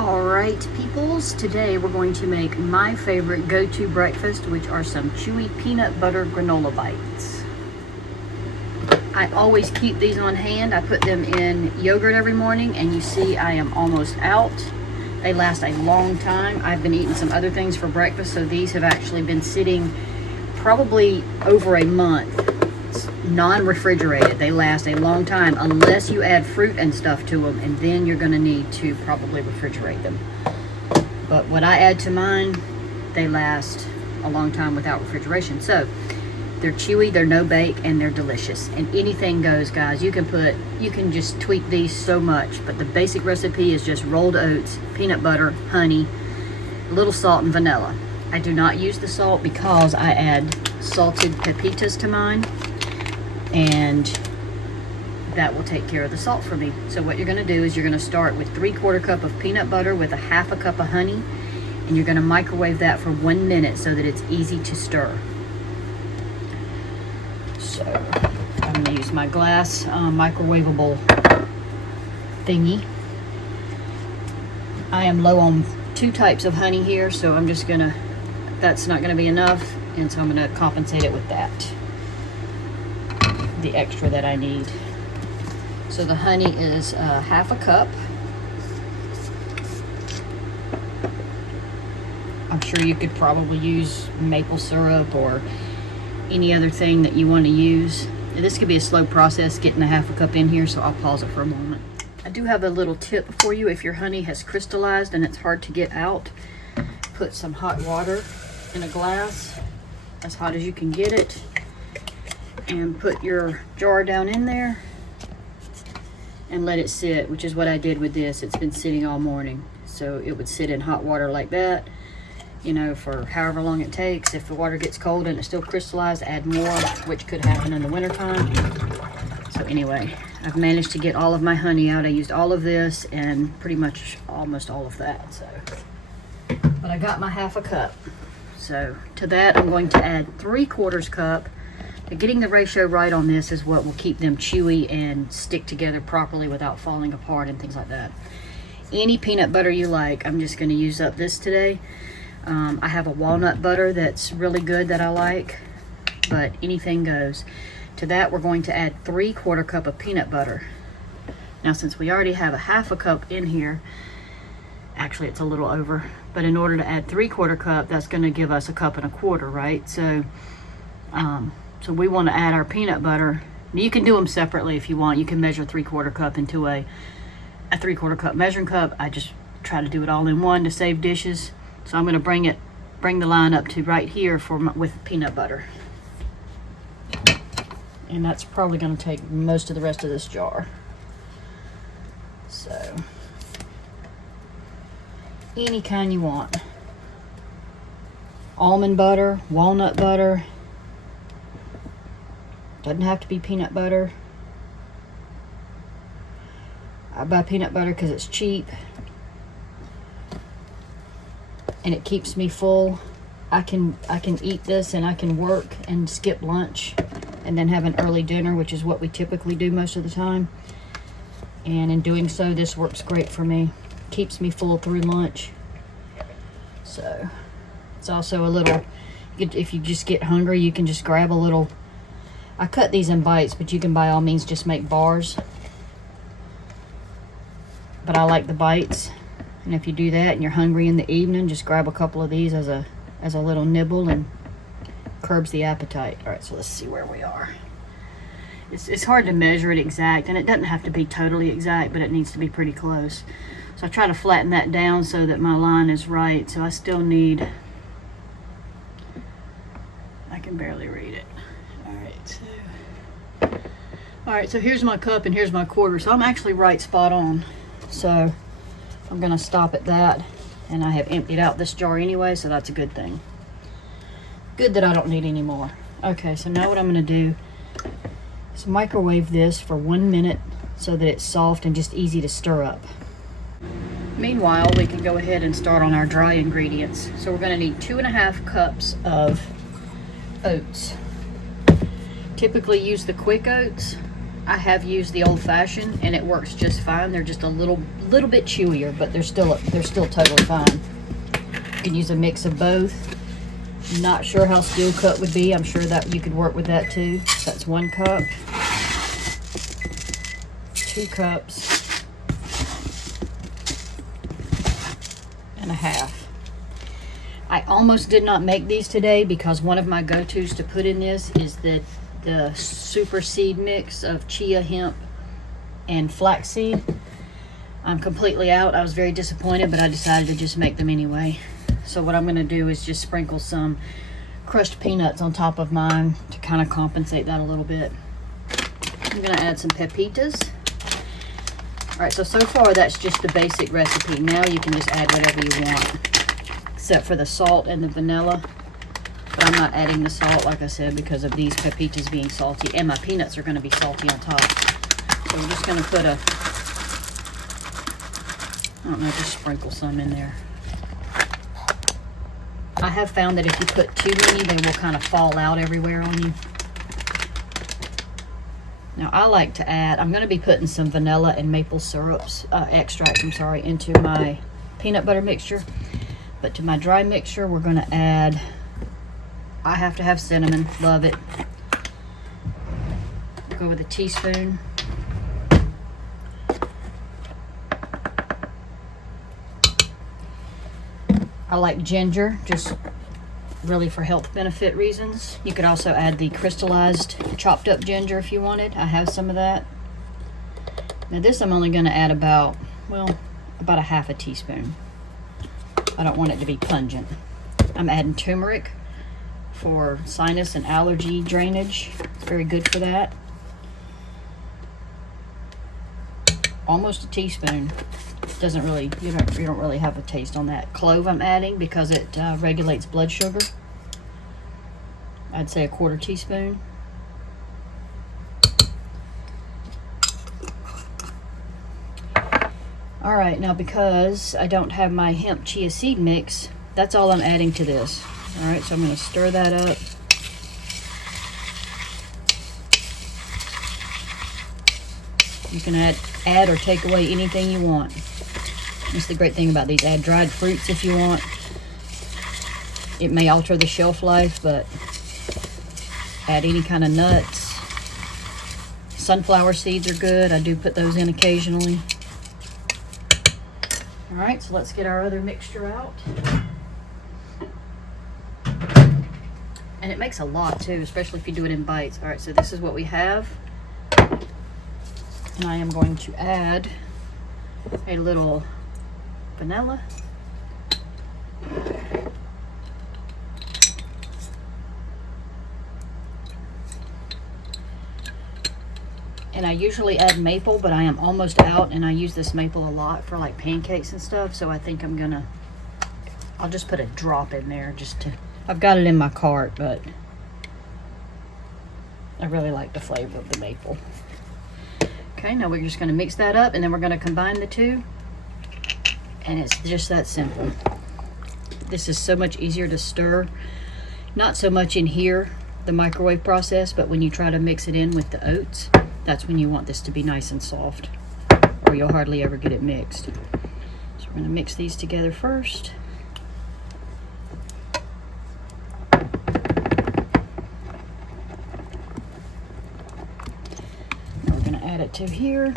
Alright peoples, today we're going to make my favorite go-to breakfast, which are some chewy peanut butter granola bites. I always keep these on hand. I put them in yogurt every morning, and you see I am almost out. They last a long time. I've been eating some other things for breakfast, so these have actually been sitting probably over a month. It's non-refrigerated. They last a long time unless you add fruit and stuff to them, and then you're going to need to probably refrigerate them. But what I add to mine, they last a long time without refrigeration. So they're chewy, they're no bake, and they're delicious. And anything goes, guys. You can just tweak these so much, but the basic recipe is just rolled oats, peanut butter, honey, a little salt, and vanilla. I do not use the salt because I add salted pepitas to mine, and that will take care of the salt for me. So what you're going to do is you're going to start with 3/4 cup of peanut butter with a 1/2 cup of honey, and you're going to microwave that for 1 minute so that it's easy to stir. So I'm going to use my glass microwavable thingy. I am low on 2 types of honey here, so I'm just going to, that's not going to be enough, and so I'm going to compensate it with that, the extra that I need. So the honey is 1/2 cup. I'm sure you could probably use maple syrup or any other thing that you want to use. This could be a slow process getting a 1/2 cup in here, so I'll pause it for a moment. I do have a little tip for you. If your honey has crystallized and it's hard to get out, put some hot water in a glass, as hot as you can get it, and put your jar down in there and let it sit, which is what I did with this. It's been sitting all morning, so it would sit in hot water like that, you know, for however long it takes. If the water gets cold and it's still crystallized, add more, which could happen in the wintertime. So anyway, I've managed to get all of my honey out. I used all of this and pretty much almost all of that. So, but I got my 1/2 cup. So to that, I'm going to add 3/4 cup. Getting the ratio right on this is what will keep them chewy and stick together properly without falling apart and things like that. Any peanut butter you like. I'm just going to use up this today. I have a walnut butter that's really good that I like, but anything goes. To that, we're going to add 3/4 cup of peanut butter. Now, since we already have a 1/2 cup in here, actually it's a little over, but in order to add 3/4 cup, that's going to give us 1 1/4 cups, right? So, so we want to add our peanut butter. Now, you can do them separately if you want. You can measure 3/4 cup into a 3/4 cup measuring cup. I just try to do it all in one to save dishes. So I'm going to bring the line up to right here with peanut butter. And that's probably going to take most of the rest of this jar. So, any kind you want. Almond butter, walnut butter. Doesn't have to be peanut butter. I buy peanut butter because it's cheap and it keeps me full. I can eat this and I can work and skip lunch and then have an early dinner, which is what we typically do most of the time. And in doing so, this works great for me. Keeps me full through lunch. So it's also a little, if you just get hungry, you can just grab a little. I cut these in bites, but you can by all means just make bars. But I like the bites. And if you do that and you're hungry in the evening, just grab a couple of these as a little nibble, and curbs the appetite. All right, so let's see where we are. It's hard to measure it exact, and it doesn't have to be totally exact, but it needs to be pretty close. So I try to flatten that down so that my line is right. So I still need, I can barely read it. All right, so here's my cup and here's my quarter. So I'm actually right spot on. So I'm gonna stop at that, and I have emptied out this jar anyway, so that's a good thing. Good that I don't need any more. Okay, so now what I'm gonna do is microwave this for 1 minute so that it's soft and just easy to stir up. Meanwhile, we can go ahead and start on our dry ingredients. So we're gonna need 2.5 cups of oats. Typically use the quick oats. I have used the old-fashioned and it works just fine. They're just a little bit chewier, but they're still totally fine. You can use a mix of both. Not sure how steel cut would be. I'm sure that you could work with that too. So that's 1 cup, 2 cups, and a half. I almost did not make these today because one of my go-tos to put in this is the super seed mix of chia, hemp, and flaxseed. I'm completely out. I was very disappointed, but I decided to just make them anyway. So what I'm going to do is just sprinkle some crushed peanuts on top of mine to kind of compensate that a little bit. I'm going to add some pepitas. All right, so far that's just the basic recipe. Now you can just add whatever you want, except for the salt and the vanilla. But I'm not adding the salt, like I said, because of these pepitas being salty, and my peanuts are going to be salty on top. So I'm just going to put just sprinkle some in there. I have found that if you put too many, they will kind of fall out everywhere on you. Now I like to add, I'm going to be putting some vanilla and maple syrups, extract, into my peanut butter mixture. But to my dry mixture, we're going to add, I have to have cinnamon, love it. Go with a teaspoon. I like ginger, just really for health benefit reasons. You could also add the crystallized chopped up ginger if you wanted. I have some of that. Now this I'm only going to add about a half a teaspoon. I don't want it to be pungent. I'm adding turmeric for sinus and allergy drainage. It's very good for that. Almost a teaspoon. Doesn't really, you don't really have a taste on that. Clove I'm adding because it regulates blood sugar. I'd say a 1/4 teaspoon. All right, now because I don't have my hemp chia seed mix, that's all I'm adding to this. All right, so I'm going to stir that up. You can add or take away anything you want. That's the great thing about these. Add dried fruits if you want. It may alter the shelf life, but add any kind of nuts. Sunflower seeds are good. I do put those in occasionally. All right, so let's get our other mixture out. And it makes a lot too, especially if you do it in bites. All right, so this is what we have. And I am going to add a little vanilla. And I usually add maple, but I am almost out, and I use this maple a lot for like pancakes and stuff, so I think I'll just put a drop in there I've got it in my cart, but I really like the flavor of the maple. Okay, now we're just going to mix that up, and then we're going to combine the two. And it's just that simple. This is so much easier to stir. Not so much in here, the microwave process, but when you try to mix it in with the oats, that's when you want this to be nice and soft, or you'll hardly ever get it mixed. So we're going to mix these together first. Now we're going to add it to here.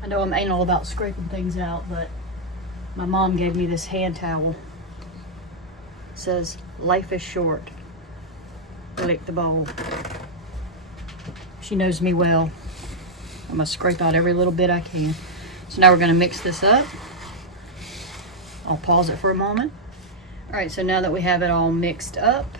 I know I'm anal about scraping things out, but my mom gave me this hand towel. It says, "Life is short. Lick the bowl." She knows me well. I'm going to scrape out every little bit I can. So now we're going to mix this up. I'll pause it for a moment. All right, so now that we have it all mixed up,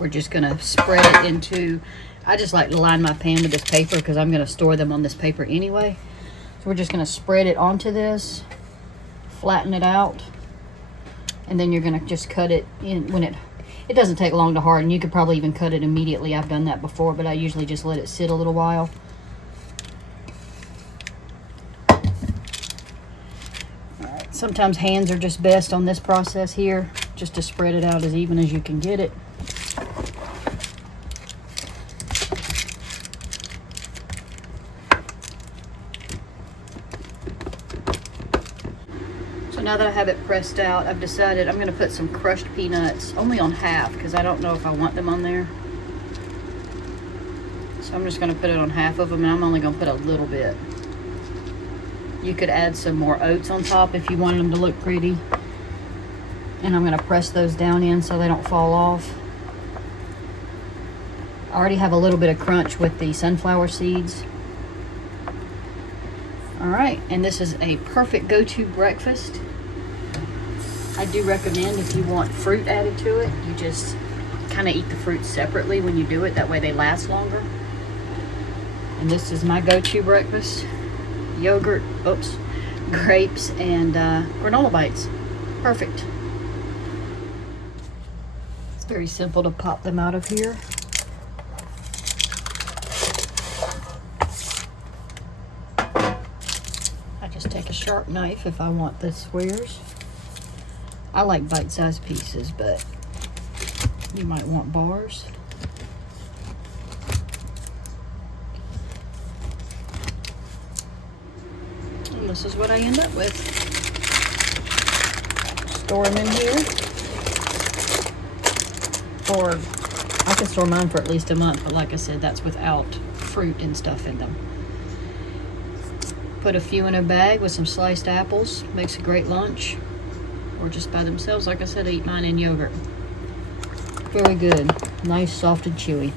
We're just going to spread it into, I just like to line my pan with this paper because I'm going to store them on this paper anyway. So we're just going to spread it onto this, flatten it out, and then you're going to just cut it in when it doesn't take long to harden. You could probably even cut it immediately. I've done that before, but I usually just let it sit a little while. Alright, sometimes hands are just best on this process here, just to spread it out as even as you can get it. Now that I have it pressed out, I've decided I'm going to put some crushed peanuts, only on half, because I don't know if I want them on there. So I'm just going to put it on half of them, and I'm only going to put a little bit. You could add some more oats on top if you wanted them to look pretty. And I'm going to press those down in so they don't fall off. I already have a little bit of crunch with the sunflower seeds. Alright, and this is a perfect go-to breakfast. I do recommend, if you want fruit added to it, you just kind of eat the fruit separately when you do it. That way they last longer. And this is my go-to breakfast. Yogurt, grapes, and granola bites. Perfect. It's very simple to pop them out of here. I just take a sharp knife if I want the squares. I like bite-sized pieces, but you might want bars. And this is what I end up with. Store them in here. Or I can store mine for at least a month, but like I said, that's without fruit and stuff in them. Put a few in a bag with some sliced apples. Makes a great lunch. Or just by themselves. Like I said, I eat mine in yogurt. Very good. Nice, soft, and chewy.